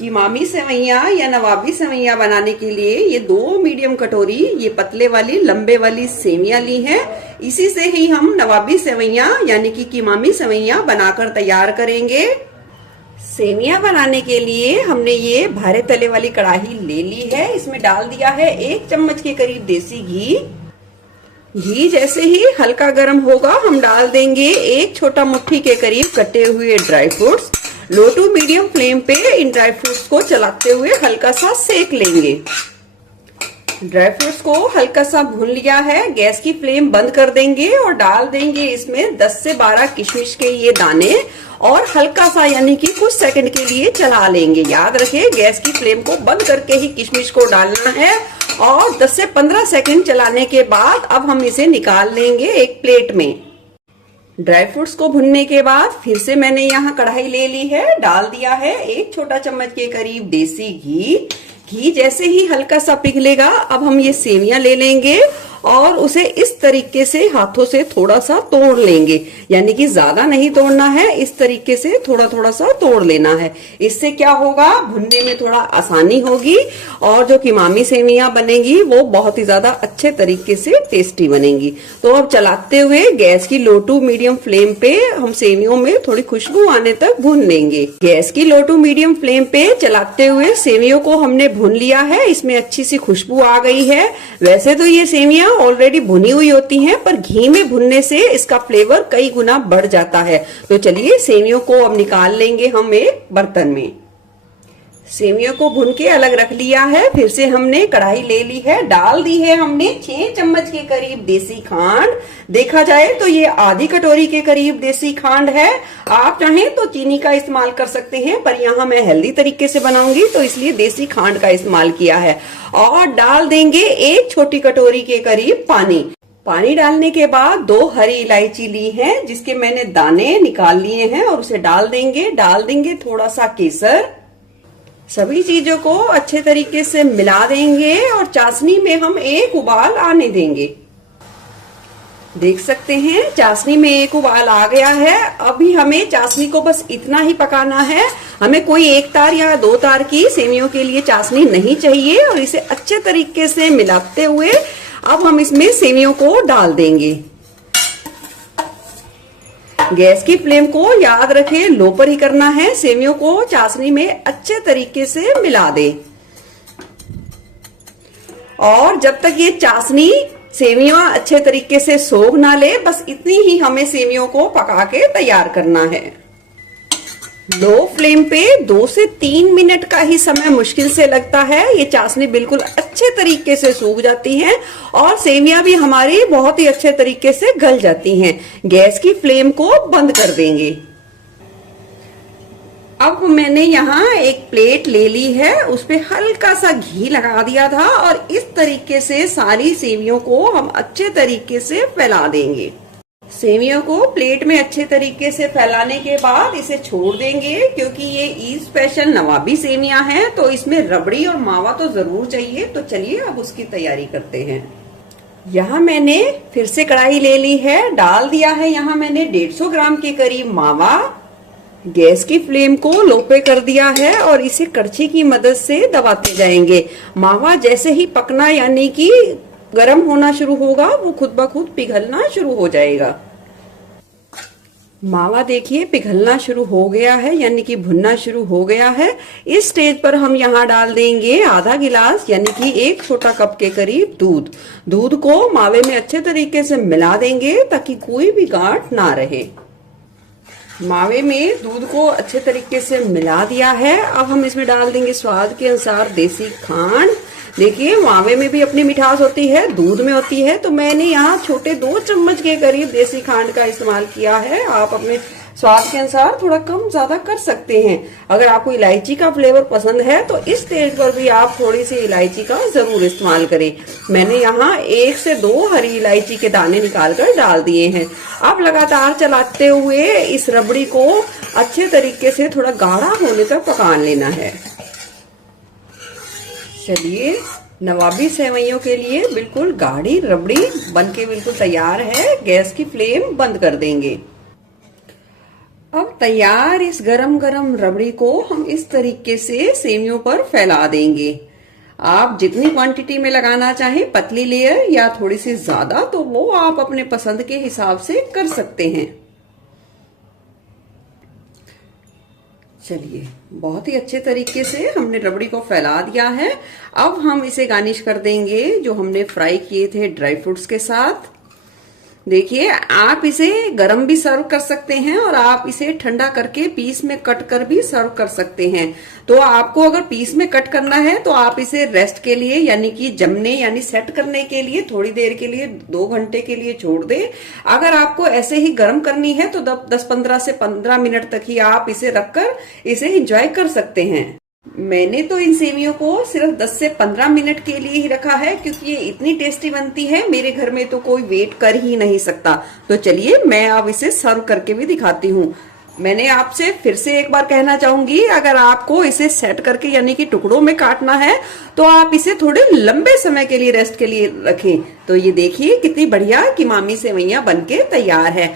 कीमामी सेवैयाँ या नवाबी सेवैयाँ बनाने के लिए ये 2 मीडियम कटोरी ये पतले वाली लंबे वाली सेवैयाँ ली हैं। इसी से ही हम नवाबी सेवैयाँ यानी कि कीमामी सेवैयाँ बनाकर तैयार करेंगे। सेवैयाँ बनाने के लिए हमने ये भारे तले वाली कढ़ाई ले ली है। इसमें डाल दिया है 1 चम्मच के करीब देसी घी। घी जैसे ही हल्का गर्म होगा हम डाल देंगे 1 छोटा मुट्ठी के करीब कटे हुए dry fruits. Low to medium flame पे इन ड्राई फ्रूट्स को चलाते हुए हल्का सा सेक लेंगे। ड्राई फ्रूट्स को हल्का सा भून लिया है, गैस की फ्लेम बंद कर देंगे और डाल देंगे इसमें 10 से 12 किशमिश के ये दाने और हल्का सा यानी कि कुछ सेकंड के लिए चला लेंगे। याद रखें गैस की फ्लेम को बंद करके ही किशमिश को डालना है और 10 से 15 सेकंड चलाने के बाद अब हम इसे निकाल लेंगे एक प्लेट में। ड्राई फ्रूट्स को भुनने के बाद फिर से मैंने यहाँ कढ़ाई ले ली है, डाल दिया है 1 छोटा चम्मच के करीब देसी घी। घी जैसे ही हल्का सा पिघलेगा अब हम ये सेवैयाँ ले लेंगे और उसे इस तरीके से हाथों से थोड़ा सा तोड़ लेंगे, यानी कि ज्यादा नहीं तोड़ना है, इस तरीके से थोड़ा थोड़ा सा तोड़ लेना है। इससे क्या होगा, भुनने में थोड़ा आसानी होगी और जो कीमामी सेवैयाँ बनेगी वो बहुत ही ज्यादा अच्छे तरीके से टेस्टी बनेंगी। तो अब चलाते हुए गैस की लो टू मीडियम फ्लेम पे हम सेवैयों में थोड़ी खुशबू आने तक भून लेंगे। गैस की लो टू मीडियम फ्लेम पे चलाते हुए सेवैयों को हमने भून लिया है, इसमें अच्छी सी खुशबू आ गई है। वैसे तो ये सेवैयाँ ऑलरेडी भुनी हुई होती हैं, पर घी में भुनने से इसका फ्लेवर कई गुना बढ़ जाता है। तो चलिए सेवैयों को अब निकाल लेंगे हम एक बर्तन में। सेवैयों को भुन के अलग रख लिया है। फिर से हमने कढ़ाई ले ली है, डाल दी है हमने 6 चम्मच के करीब देसी खांड। देखा जाए तो ये आधी कटोरी के करीब देसी खांड है। आप चाहें तो चीनी का इस्तेमाल कर सकते हैं, पर यहाँ मैं हेल्दी तरीके से बनाऊंगी तो इसलिए देसी खांड का इस्तेमाल किया है। और डाल देंगे 1 छोटी कटोरी के करीब पानी। पानी डालने के बाद 2 हरी इलायची ली है जिसके मैंने दाने निकाल लिए हैं और उसे डाल देंगे थोड़ा सा केसर। सभी चीजों को अच्छे तरीके से मिला देंगे और चाशनी में हम एक उबाल आने देंगे। देख सकते हैं चाशनी में एक उबाल आ गया है। अभी हमें चाशनी को बस इतना ही पकाना है, हमें कोई 1 तार या 2 तार की सेवैयों के लिए चाशनी नहीं चाहिए। और इसे अच्छे तरीके से मिलाते हुए अब हम इसमें सेवैयों को डाल देंगे। गैस की फ्लेम को याद रखें लो पर ही करना है। सेवैयों को चाशनी में अच्छे तरीके से मिला दें और जब तक ये चाशनी सेवैयाँ अच्छे तरीके से सोख ना ले, बस इतनी ही हमें सेवैयों को पका के तैयार करना है। लो फ्लेम पे 2 से 3 मिनट का ही समय मुश्किल से लगता है। ये चाशनी बिल्कुल अच्छे तरीके से सूख जाती है और सेवैयाँ भी हमारी बहुत ही अच्छे तरीके से गल जाती हैं। गैस की फ्लेम को बंद कर देंगे। अब मैंने यहाँ एक प्लेट ले ली है, उस पे हल्का सा घी लगा दिया था और इस तरीके से सारी सेवैयों को हम अच्छे तरीके से फैला देंगे। सेवैयों को प्लेट में अच्छे तरीके से फैलाने के बाद इसे छोड़ देंगे, क्योंकि ये ईद स्पेशल नवाबी सेवैयाँ हैं तो इसमें रबड़ी और मावा तो जरूर चाहिए। तो चलिए अब उसकी तैयारी करते हैं। यहाँ मैंने फिर से कढ़ाई ले ली है, डाल दिया है यहाँ मैंने 150 ग्राम के करीब मावा। गैस की फ्लेम को लो पे कर दिया है और इसे करछी की मदद से दबाते जाएंगे। मावा जैसे ही पकना यानी कि गर्म होना शुरू होगा, वो खुद ब खुद पिघलना शुरू हो जाएगा। मावा देखिए पिघलना शुरू हो गया है, यानी कि भुनना शुरू हो गया है। इस स्टेज पर हम यहाँ डाल देंगे आधा गिलास यानी कि 1 छोटा कप के करीब दूध। दूध को मावे में अच्छे तरीके से मिला देंगे ताकि कोई भी गांठ ना रहे। मावे में दूध को अच्छे तरीके से मिला दिया है। अब हम इसमें डाल देंगे स्वाद के अनुसार देसी खांड। देखिए मावे में भी अपनी मिठास होती है, दूध में होती है, तो मैंने यहाँ छोटे 2 चम्मच के करीब देसी खांड का इस्तेमाल किया है। आप अपने स्वाद के अनुसार थोड़ा कम ज्यादा कर सकते हैं। अगर आपको इलायची का फ्लेवर पसंद है तो इस स्टेज पर भी आप थोड़ी सी इलायची का जरूर इस्तेमाल करें। मैंने यहाँ 1 से 2 हरी इलायची के दाने निकाल कर डाल दिए हैं। अब लगातार चलाते हुए इस रबड़ी को अच्छे तरीके से थोड़ा गाढ़ा होने तक पका लेना है। चलिए नवाबी सेवैयों के लिए बिल्कुल गाढ़ी रबड़ी बनके बिल्कुल तैयार है। गैस की फ्लेम बंद कर देंगे। अब तैयार इस गरम गरम रबड़ी को हम इस तरीके से सेवियों पर फैला देंगे। आप जितनी क्वांटिटी में लगाना चाहें, पतली लेयर या थोड़ी सी ज्यादा, तो वो आप अपने पसंद के हिसाब से कर सकते हैं। चलिए, बहुत ही अच्छे तरीके से हमने रबड़ी को फैला दिया है। अब हम इसे गार्निश कर देंगे जो हमने फ्राई किए थे ड्राई फ्रूट्स के साथ। देखिए, आप इसे गरम भी सर्व कर सकते हैं और आप इसे ठंडा करके पीस में कट कर भी सर्व कर सकते हैं। तो आपको अगर पीस में कट करना है तो आप इसे रेस्ट के लिए यानी कि जमने यानी सेट करने के लिए थोड़ी देर के लिए 2 घंटे के लिए छोड़ दें। अगर आपको ऐसे ही गर्म करनी है तो 10-15 से 15 मिनट तक ही आप इसे रखकर इसे एंजॉय कर सकते हैं। मैंने तो इन सेवियों को सिर्फ 10 से 15 मिनट के लिए ही रखा है, क्योंकि ये इतनी टेस्टी बनती है, मेरे घर में तो कोई वेट कर ही नहीं सकता। तो चलिए, मैं अब इसे सर्व करके भी दिखाती हूँ। मैंने आपसे फिर से एक बार कहना चाहूंगी, अगर आपको इसे सेट करके यानी कि टुकड़ों में काटना है तो आप इसे थोड़े लंबे समय के लिए रेस्ट के लिए रखें। तो ये देखिए कितनी बढ़िया कीमामी सेवइयां बनके तैयार है।